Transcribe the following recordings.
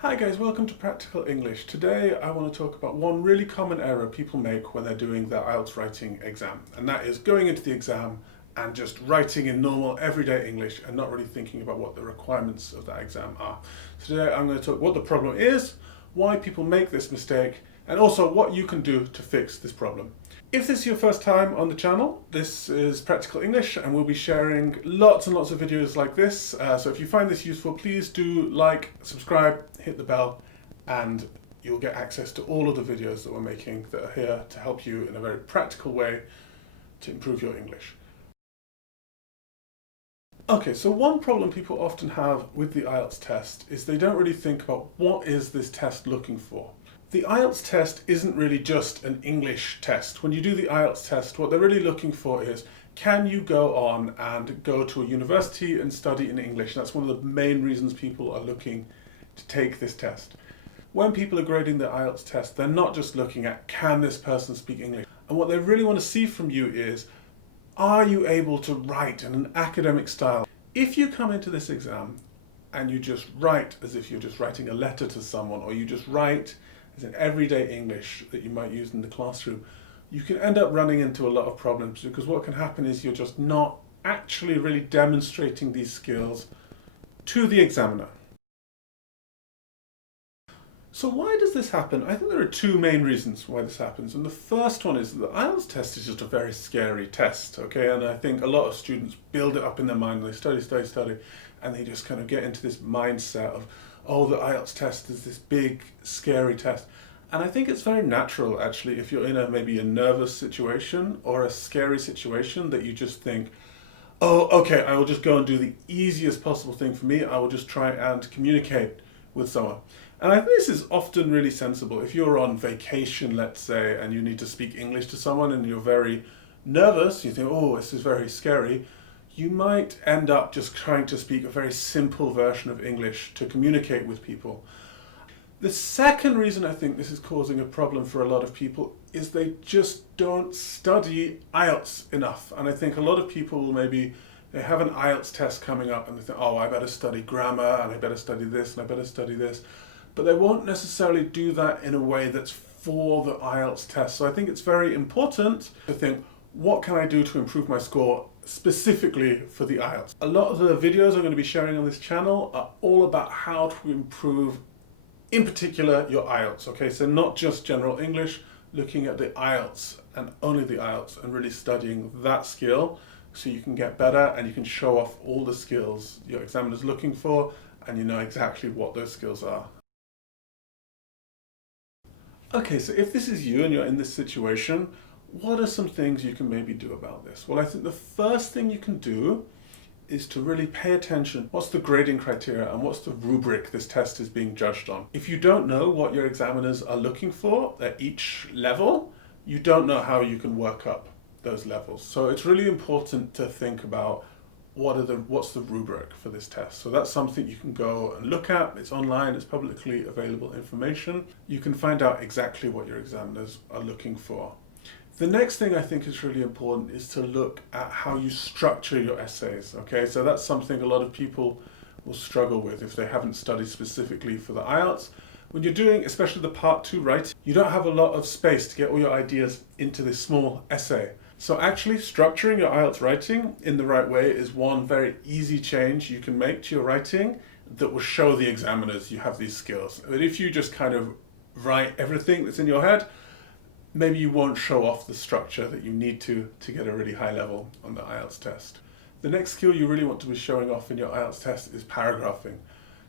Hi guys, welcome to Practical English. Today I want to talk about one really common error people make when they're doing their IELTS writing exam, and that is going into the exam and just writing in normal everyday English and not really thinking about what the requirements of that exam are. So today I'm going to talk what the problem is, why people make this mistake, and also what you can do to fix this problem. If this is your first time on the channel, this is Practical English and we'll be sharing lots and lots of videos like this. So if you find this useful, please do like, subscribe, hit the bell, and you'll get access to all of the videos that we're making that are here to help you in a very practical way to improve your English. Okay, so one problem people often have with the IELTS test is they don't really think about what is this test looking for. The IELTS test isn't really just an English test. When you do the IELTS test, what they're really looking for is, can you go on and go to a university and study in English? That's one of the main reasons people are looking to take this test. When people are grading the IELTS test, they're not just looking at, can this person speak English? And what they really want to see from you is, are you able to write in an academic style? If you come into this exam and you just write as if you're just writing a letter to someone, or you just write as in everyday English that you might use in the classroom, you can end up running into a lot of problems, because what can happen is you're just not actually really demonstrating these skills to the examiner. So why does this happen? I think there are two main reasons why this happens. And the first one is that the IELTS test is just a very scary test, okay? And I think a lot of students build it up in their mind, they study, and they just kind of get into this mindset of, oh, the IELTS test is this big, scary test. And I think it's very natural, actually, if you're in maybe a nervous situation or a scary situation, that you just think, oh, okay, I will just go and do the easiest possible thing for me. I will just try and communicate with someone. And I think this is often really sensible. If you're on vacation, let's say, and you need to speak English to someone and you're very nervous, you think, oh, this is very scary, you might end up just trying to speak a very simple version of English to communicate with people. The second reason I think this is causing a problem for a lot of people is they just don't study IELTS enough. And I think a lot of people will they have an IELTS test coming up and they think, oh, I better study grammar and I better study this and I better study this. But they won't necessarily do that in a way that's for the IELTS test. So I think it's very important to think, what can I do to improve my score specifically for the IELTS? A lot of the videos I'm going to be sharing on this channel are all about how to improve, in particular, your IELTS. Okay, so not just general English, looking at the IELTS and only the IELTS and really studying that skill so you can get better and you can show off all the skills your examiner's looking for and you know exactly what those skills are. Okay, so if this is you and you're in this situation, what are some things you can maybe do about this? Well, I think the first thing you can do is to really pay attention. What's the grading criteria and what's the rubric this test is being judged on? If you don't know what your examiners are looking for at each level, you don't know how you can work up those levels. So it's really important to think about what's the rubric for this test. So that's something you can go and look at. It's online, it's publicly available information. You can find out exactly what your examiners are looking for. The next thing I think is really important is to look at how you structure your essays, okay? So that's something a lot of people will struggle with if they haven't studied specifically for the IELTS. When you're doing, especially the part 2 writing, you don't have a lot of space to get all your ideas into this small essay. So actually structuring your IELTS writing in the right way is one very easy change you can make to your writing that will show the examiners you have these skills. But if you just kind of write everything that's in your head, maybe you won't show off the structure that you need to get a really high level on the IELTS test. The next skill you really want to be showing off in your IELTS test is paragraphing.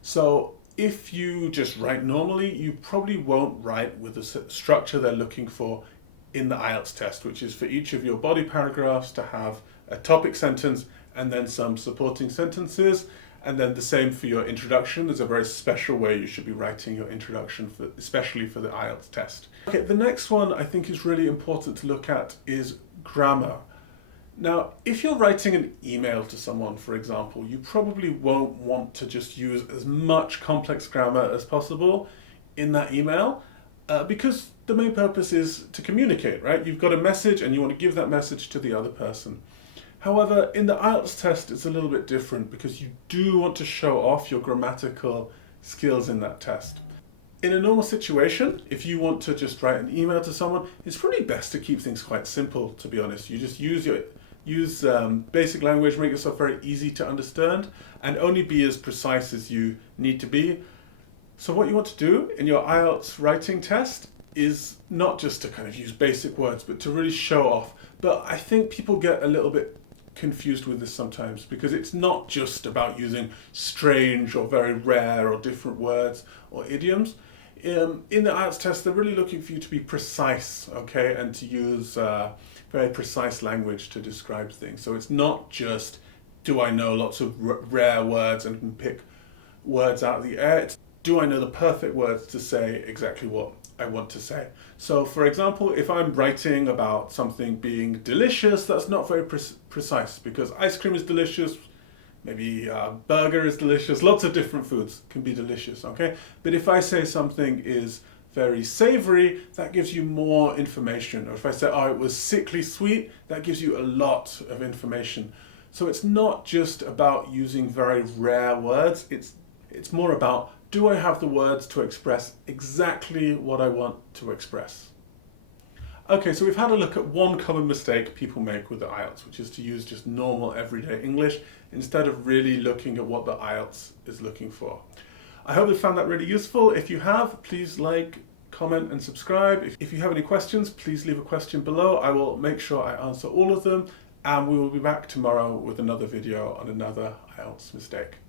So if you just write normally, you probably won't write with the structure they're looking for in the IELTS test, which is for each of your body paragraphs to have a topic sentence and then some supporting sentences, and then the same for your introduction. There's a very special way you should be writing your introduction, especially for the IELTS test. Okay, the next one I think is really important to look at is grammar. Now, if you're writing an email to someone, for example, you probably won't want to just use as much complex grammar as possible in that email, because the main purpose is to communicate, right? You've got a message and you want to give that message to the other person. However, in the IELTS test, it's a little bit different because you do want to show off your grammatical skills in that test. In a normal situation, if you want to just write an email to someone, it's probably best to keep things quite simple, to be honest. You just use basic language, make yourself very easy to understand, and only be as precise as you need to be. So what you want to do in your IELTS writing test is not just to kind of use basic words, but to really show off. But I think people get a little bit confused with this sometimes, because it's not just about using strange or very rare or different words or idioms. In the IELTS test, they're really looking for you to be precise, okay, and to use very precise language to describe things. So it's not just, do I know lots of rare words and can pick words out of the air? It's, do I know the perfect words to say exactly what I want to say? So for example, if I'm writing about something being delicious, that's not very precise, because ice cream is delicious, maybe a burger is delicious, lots of different foods can be delicious, okay? But if I say something is very savory, that gives you more information. Or if I say, oh, it was sickly sweet, that gives you a lot of information. So it's not just about using very rare words, it's more about, do I have the words to express exactly what I want to express? Okay, so we've had a look at one common mistake people make with the IELTS, which is to use just normal everyday English instead of really looking at what the IELTS is looking for. I hope you found that really useful. If you have, please like, comment and subscribe. If you have any questions, please leave a question below. I will make sure I answer all of them, and we will be back tomorrow with another video on another IELTS mistake.